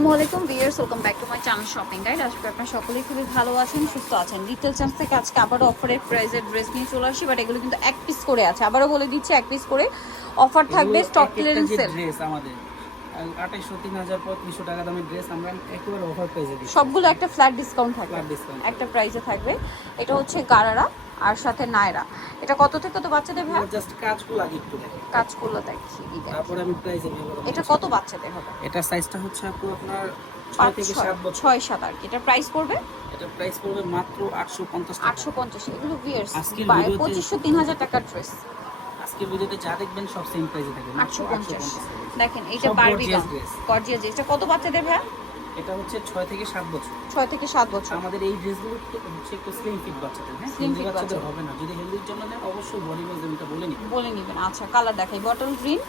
আসসালামু আলাইকুম viewers, welcome back to my channel shopping guide. আজকে আপনারা সকলেই খুবই ভালো আছেন, সুস্থ আছেন। রিটেল চান্স থেকে আজকে আবারও অফারের প্রাইজের ড্রেস নিয়ে চলে আসি, বাট এগুলো কিন্তু এক পিস করে আছে। আবারও বলে দিচ্ছি, এক পিস করে অফার থাকবে, স্টক ক্লিয়ারেন্স সেল। ড্রেস আমাদের 2800 3300 টাকা দামের ড্রেস আমরা একেবারে অফার পেজে দিই। সবগুলো একটা ফ্ল্যাট ডিসকাউন্ট থাকবে, একটা প্রাইজে থাকবে। এটা হচ্ছে গারারা আর সাথে নায়রা। এটা কত থেকে কত বাচ্চাদের ভাই? জাস্ট কাজগুলো আগে একটু দেখেন, কাজগুলো দেখি। তারপর আমি প্রাইসে বলবো। এটা কত বাচ্চাদের হবে? এটা সাইজটা হচ্ছে আপু আপনার 6 থেকে 7 বছর, 6-7 আর কি। এটা প্রাইস পড়বে, এটা প্রাইস পড়বে মাত্র 850 টাকা। 850। এগুলো ভিউয়ার্স আজকের ভিডিওতে 2500-3000 টাকার ড্রেস। আজকের ভিডিওতে যা দেখবেন সব সেম প্রাইসে থাকবে, 850। দেখেন এইটা বারবি গাউন গর্জিয়াস। এটা কত বাচ্চাদের ভাই? এটা হচ্ছে 6 থেকে 7 বছর। 6 থেকে 7 বছর। আমাদের এই ড্রেসগুলো হচ্ছে একটু স্লিম ফিট বাচ্চাদের, হ্যাঁ স্লিম ফিট বাচ্চাদের হবে না। যদি হেলদির জন্য নেন অবশ্যই বডি মেজারমেন্টটা বলে নিবেন। আচ্ছা, কালার দেখাই। বটল গ্রিন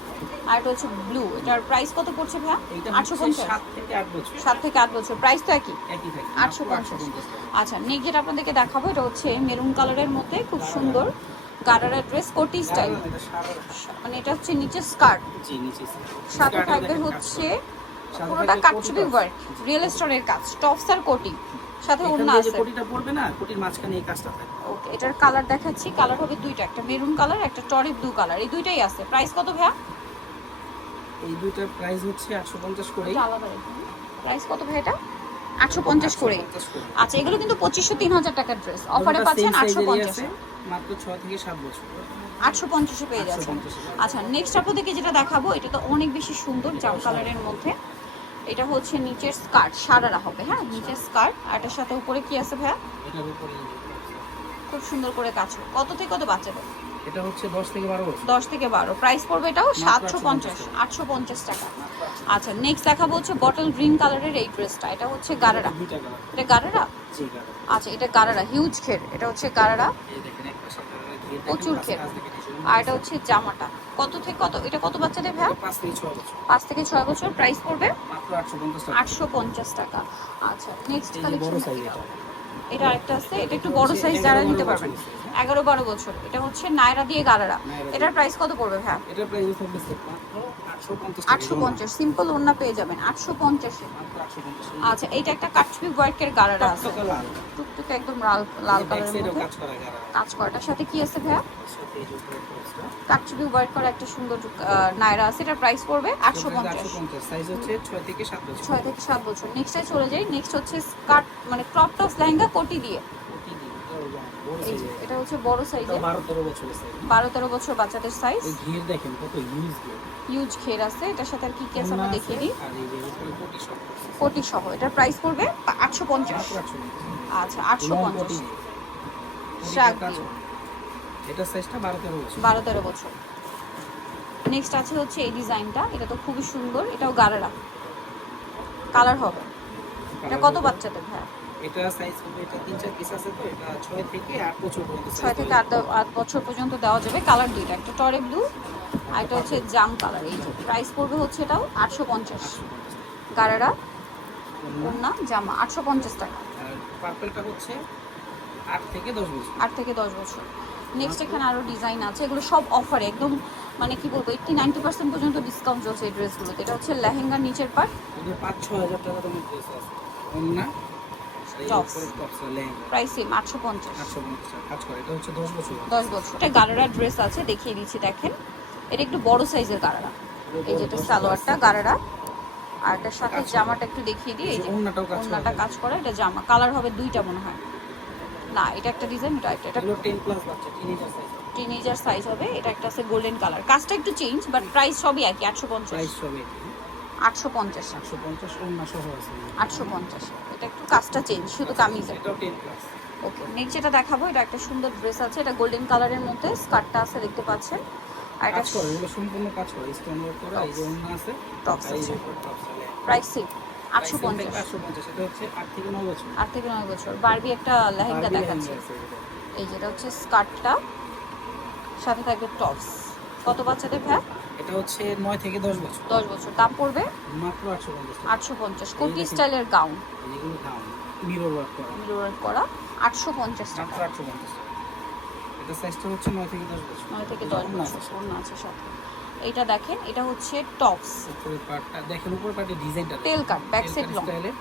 আর এটা হচ্ছে ব্লু। এটার প্রাইস কত পড়ছে ভাই? এইটা 850। 7 থেকে 8 বছর। 7 থেকে 8 বছর। প্রাইস তো একই থাকে 850। আচ্ছা, নেক্সট যেটা আপনাদেরকে দেখাবো, এটা হচ্ছে মেরুন কালারের মধ্যে খুব সুন্দর গারারা ড্রেস, কোটি স্টাইল। মানে এটা হচ্ছে নিচে স্কার্ট, জি নিচে সাথে থাকবে হচ্ছে পুরোটা কাটছবি ওয়ার্ক, রিয়েল স্টোনের কাজ, টপস আর কোটি, সাথে ওড়না আছে। কোটিটা পড়বে না, কোটির মাঝখানে এই কাজটা থাকে। ওকে, এটার কালার দেখাচ্ছি। কালার হবে দুইটা, একটা মেরুন কালার, একটা টরি ব্লু কালার। এই দুইটাই আছে। প্রাইস কত ভাইয়া? এই দুইটার প্রাইস হচ্ছে 850 করে। আলাদা প্রাইস কত ভাই? এটা 850 করে। আচ্ছা, এগুলো কিন্তু 2500-3000 টাকার ড্রেস। অফারে পাচ্ছেন 850, মাত্র 6 থেকে 7 বছর। 850 এ পেয়ে যাচ্ছেন। আচ্ছা, নেক্সট আপনাদেরকে যেটা দেখাবো, এটা তো অনেক বেশি সুন্দর জাম কালারের মধ্যে। এটা হচ্ছে নিচের স্কার্ট, সারারা হবে। হ্যাঁ, নিচের স্কার্ট আর এটার সাথে উপরে কি আছে ভাইয়া? এটার উপরে খুব সুন্দর করে কাজ। কত থেকে কত বাচ্চাদের? এটা হচ্ছে 10 থেকে 12 বছর। 10 থেকে 12। প্রাইস পড়বে এটাও 850 টাকা। আচ্ছা, নেক্সট দেখাবো হচ্ছে বটল গ্রিন কালারের এই ড্রেসটা। এটা হচ্ছে গারারা। এটা গারারা? জি গারারা। আচ্ছা, এটা গারারা, হিউজ ঘের। এটা হচ্ছে গারারা, এই দেখেন এক পাশে গারারা ঘিরে, প্রচুর ঘের। আর এটা হচ্ছে জামাটা। কত থেকে কত? এটা কত বাচ্চাদের ভাই? 5 থেকে 6 বছর। 5 থেকে 6 বছর। প্রাইস পড়বে মাত্র 850 টাকা। 850 টাকা। আচ্ছা, নেক্সট বড় কালেকশন সাইজ এটা আরেকটা আছে। এটা একটু বড় সাইজ, যারা নিতে পারবেন। 11-12 বছর। এটা হচ্ছে নায়রা দিয়ে গারারা। এটার প্রাইস কত পড়বে ভাই? এটার প্রাইস থাকবে মাত্র 850 টাকা। 850। সিম্পল ওড়না পেয়ে যাবেন 850 এ। মাত্র 850। আচ্ছা, এইটা একটা কাটছবি ওয়ার্কের গারারা আছে, টুকটুকে একদম লাল লাল কালারের মধ্যে কাজ করাটার সাথে কি আছে ভাই? কাটছবি ওয়ার্ক করা একটা সুন্দর নায়রা আছে। এটার প্রাইস পড়বে 850। সাইজ হচ্ছে 6 থেকে 7 বছর। 6 থেকে 7 বছর। নেক্সটে চলে যাই। নেক্সট হচ্ছে স্কার্ট, মানে ক্রপ টপস লেহেঙ্গা কোটি দিয়ে। এটা হচ্ছে বড় সাইজের, 12-13 বছরের সাইজ। 12-13 বছর বাচ্চাদের সাইজ। এই ঘির দেখেন কত ইউজ ঘির। হিউজ ঘের আছে। এটার সাথে আর কি কি আছে আমরা দেখিয়ে দিই। আর এই যে উপরে কোটি সহ। কোটি সহ। এটার প্রাইস পড়বে 850। আচ্ছা, 850। শাক দিয়ে। এটা সাইজটা 12-13 বছর। 12-13 বছর। নেক্সট আছে হচ্ছে এই ডিজাইনটা। এটা তো খুবই সুন্দর। এটাও গারারা কালার হবে। এটা কত বাচ্চাদের ভাই? এটা সাইজ হবে, এটা 3-4 পিস আছে, তো এটা 6 থেকে 8 বছর পর্যন্ত। 6 থেকে 8 বছর পর্যন্ত দেওয়া যাবে। কালার দুইটা, একটা টরে ব্লু আর একটা হচ্ছে জাম কালার। এই যে প্রাইস পড়বে হচ্ছে এটাও 850। গারারা ওড়না জামা 850 টাকা। আর পার্পলটা হচ্ছে 8 থেকে 10 বছর। 8 থেকে 10 বছর। নেক্সট এখানে আরো ডিজাইন আছে। এগুলো সব অফারে, একদম মানে কি বলবো, 80-90% পর্যন্ত ডিসকাউন্ট চলছে এই ড্রেসগুলোতে। এটা হচ্ছে লেহেঙ্গার নিচের পার্ট, এগুলো 5-6 হাজার টাকা দামের ড্রেস আছে। ওন্না tops. Tops lehenga price same 850। 850 টাকা কাজ করে। এটা হচ্ছে 10 বছর। 10 বছর। এটা গারারা ড্রেস আছে, দেখিয়ে দিচ্ছি। দেখেন, এটা একটু বড় সাইজের গারারা। এই যেটা সালোয়ারটা গারারা, আর এটার সাথে জামাটা একটু দেখিয়ে দিই। এই যে ওন্নাটা কাজ করা। এটা জামা। কালার হবে দুইটা মনে হয়। না, এটা একটা ডিজাইন, এটা 10 প্লাস বাচ্চা টিনেজার সাইজ। টিনেজার সাইজ হবে। এটা একটা আছে গোল্ডেন কালার। কাজটা একটু চেঞ্জ, বাট প্রাইস সবই একই 850। প্রাইস সবই 850 850 ওন্না সহ আছে। 850। এটা একটু কাজটা চেঞ্জ, শুধু কামিজে। এটাও 10 প্লাস। ওকে, নেক্সট যেটা দেখাবো, এটা একটা সুন্দর ড্রেস আছে। এটা গোল্ডেন কালারের মধ্যে স্কার্টটা আছে, দেখতে পাচ্ছেন। আর এটা কাজ করে, এগুলো সম্পূর্ণ কাজ করে, স্টোন ওয়ার্ক করা। এই যে ওন্না আছে, টপস আর এই আছে। যে টপস আছে। Price same 850। 850। এটা হচ্ছে 8 থেকে 9 বছর। 8 থেকে 9 বছর। বারবি একটা লেহেঙ্গা দেখাচ্ছে। এই যেটা হচ্ছে স্কার্টটা, সাথে থাকবে টপস। কত বাচ্চাদের ভাই? এটা হচ্ছে 9 থেকে 10 বছর। 10 বছর। দাম পড়বে মাত্র 850 টাকা। 850। কোটি স্টাইলের গাউন, এগুলো দাম মিরর ওয়ার্ক করা। মিরর ওয়ার্ক করা 850 টাকা। মাত্র 850 টাকা। এটা সাইজটা হচ্ছে 9 থেকে 10 বছর। 9 থেকে 10 বছর। ওড়না আছে সাথে। এটা দেখেন, এটা হচ্ছে টপস, উপরের পার্টটা দেখেন, উপরের পার্টের ডিজাইনটা টেল কাট, ব্যাক সাইড লং, স্টাইলে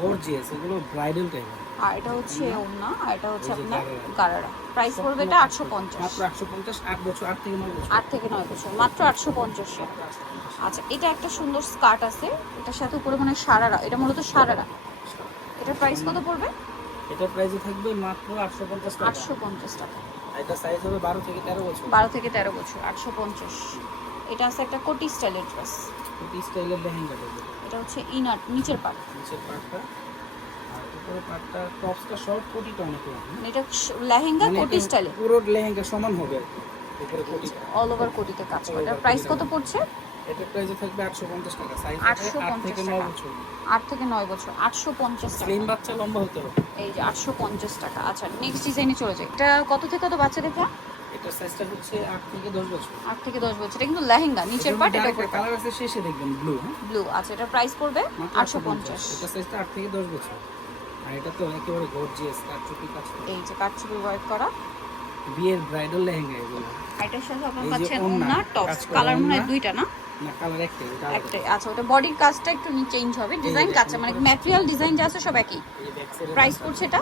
গর্জিয়াস, এগুলো ব্রাইডাল টাইপের। আর এটা হচ্ছে ওড়না, আর এটা হচ্ছে এই যে আপনার গারারা। গারারা। প্রাইস পড়বে এটা 850, মাত্র 850, 8 বছর, 8 থেকে 9 বছর। 8 থেকে 9 বছর, মাত্র 850 এ। আচ্ছা, এটা একটা সুন্দর স্কার্ট আছে, এটার সাথে উপরে মানে সারারা, এটা মূলত সারারা। এটার প্রাইস কত পড়বে? এটার প্রাইসে থাকবে মাত্র 850 টাকা। 850 টাকা। এটা সাইজ হবে 12 থেকে 13 বছর। 12 থেকে 13 বছর, 850। এটা আছে একটা কোটি স্টাইলের ড্রেস, কোটি স্টাইলের লেহেঙ্গা টাইপের। এটা হচ্ছে ইনার নিচের পার্ট, নিচের পার্টটা আর উপরের পার্টটা, টপসটা শর্ট, কোটিটা অনেক লং। এটা লেহেঙ্গা কোটি স্টাইলে, পুরো লেহেঙ্গা সমান হবে আর কি। উপরে কোটিটা অল ওভার কোটিতে কাজ করে। এটার প্রাইস কত পড়ছে? এটার প্রাইসে থাকবে 850 টাকা। সাইজ হবে 8 850 থেকে 9 টাকা। বছর। 8 থেকে 9 বছর, 850 টাকা। স্লিম বাচ্চা, লম্বা হতে হবে। এই যে 850 টাকা। আচ্ছা, নেক্সট ডিজাইনে চলে যাই। এটা কত থেকে কত বাচ্চা দেখা? এটার সাইজটা হচ্ছে 8 থেকে 10 বছর। 8 থেকে 10 বছর। এটা কিন্তু লেহেঙ্গা, নিচের পার্ট, এটা উপর কালার আছে, শেষে দেখবেন ব্লু। হ্যাঁ, ব্লু। আচ্ছা, এটা প্রাইস পড়বে 850। এটা সাইজটা 8 থেকে 10 বছর। আর এটা তো একেবারে গর্জিয়াস, কাটচুপি কাজ করা। এই যে কাটছবি ওয়ার্ক করা, বিয়ের ব্রাইডাল লেহেঙ্গা এগুলো। এটার সাথে আপনারা এই যে পাচ্ছেন ওড়না, ওড়না, টপস। কাজ করা কালার মনে হয় ওড়না। দুইটা না? না, কালার একটাই, এটা আলাদা। একটাই। আচ্ছা, ওটা বডির কাজটা একটু চেঞ্জ হবে, ডিজাইন কাজটা মানে ম্যাটেরিয়াল ডিজাইন যা আছে সব একই। এই যে ব্যাক সাইডে প্রাইস পড়ছে এটা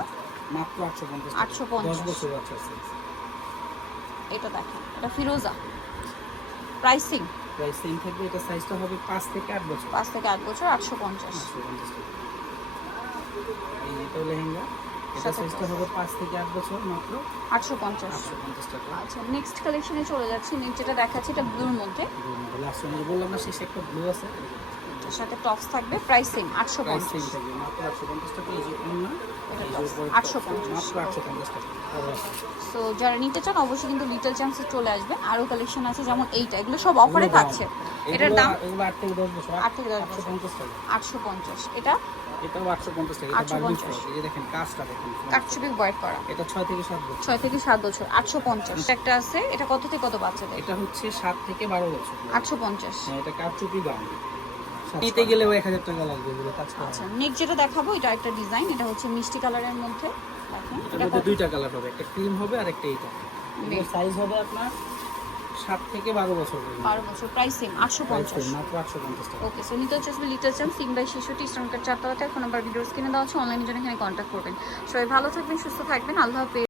মাত্র 850 টাকা। 850। 10 বছর বাচ্চা সাইজ। এটা দেখেন, এটা ফিরোজা। প্রাইসিং প্রাইস সেম থাকবে। এটা সাইজটা হবে 5 থেকে 8 বছর। 5 থেকে 8 বছর, 850। 850 টাকা। এই যেটা লেহেঙ্গা, এটা সাথে সাইজটা হবে 5 থেকে 8 বছর, মাত্র 850। 850 টাকা। আচ্ছা, নেক্সট কালেকশনে চলে যাচ্ছি। নেক্সট যেটা দেখাচ্ছি এটা ব্লুর মধ্যে, লাস্ট আমি বললাম না, শেষে একটা ব্লু আছে। এটার সাথে টপস থাকবে। Pricing price same 850। থাকবে, মাত্র 850 টাকা। এই যে ওড়না, এটা এই যে tops, উপরে 850 মাত্র 850 টাকা। সো যারা নিতে চান অবশ্যই কিন্তু লিটল চান্সে চলে আসবেন। আরো কালেকশন আছে যেমন এইটা, এগুলো সব অফারে থাকছে। এটার দাম এগুলো 8 থেকে 10 বছর। 8 থেকে 10 বছর, 850 টাকা। 850। এটা এটাও 850 টাকা। এটা 850 বারবিশ। এই যে দেখেন কাজটা দেখেন। কাটছবি ওয়ার্ক করা, এটা 6 থেকে 7 বছর। 6 থেকে 7 বছর, 850। একটা আছে, এটা কত থেকে কত বাচ্চাদের? এটা হচ্ছে 7 থেকে 12 বছর। 850। হ্যাঁ, এটা কারচুপি গাউন। নিতে গেলেও 1000 টাকা লাগবে এগুলো কাজ করা। আচ্ছা, নেক্সট যেটা দেখাবো এটা একটা ডিজাইন, এটা হচ্ছে মিষ্টি কালারের মধ্যে। দেখেন এটার এটা মধ্যে কত? দুইটা কালার হবে, একটা ক্রিম হবে আর একটা এইটা। এর সাইজ হবে আপনার 7 থেকে 12 বছর পর্যন্ত। 12 বছর। Price same, price 850। মাত্র 850 টাকা। ওকে, সো নিতে হচ্ছে লিটল চান্স 3/66 ইস্টার্ন কাট 4 তলাতে। ফোন নাম্বার ভিডিওস কিনে দেওয়া হচ্ছে, অনলাইনে জন্য এখানে কন্ট্যাক্ট করবেন। সবাই ভালো থাকবেন, সুস্থ থাকবেন, আল্লাহ হাফেজ।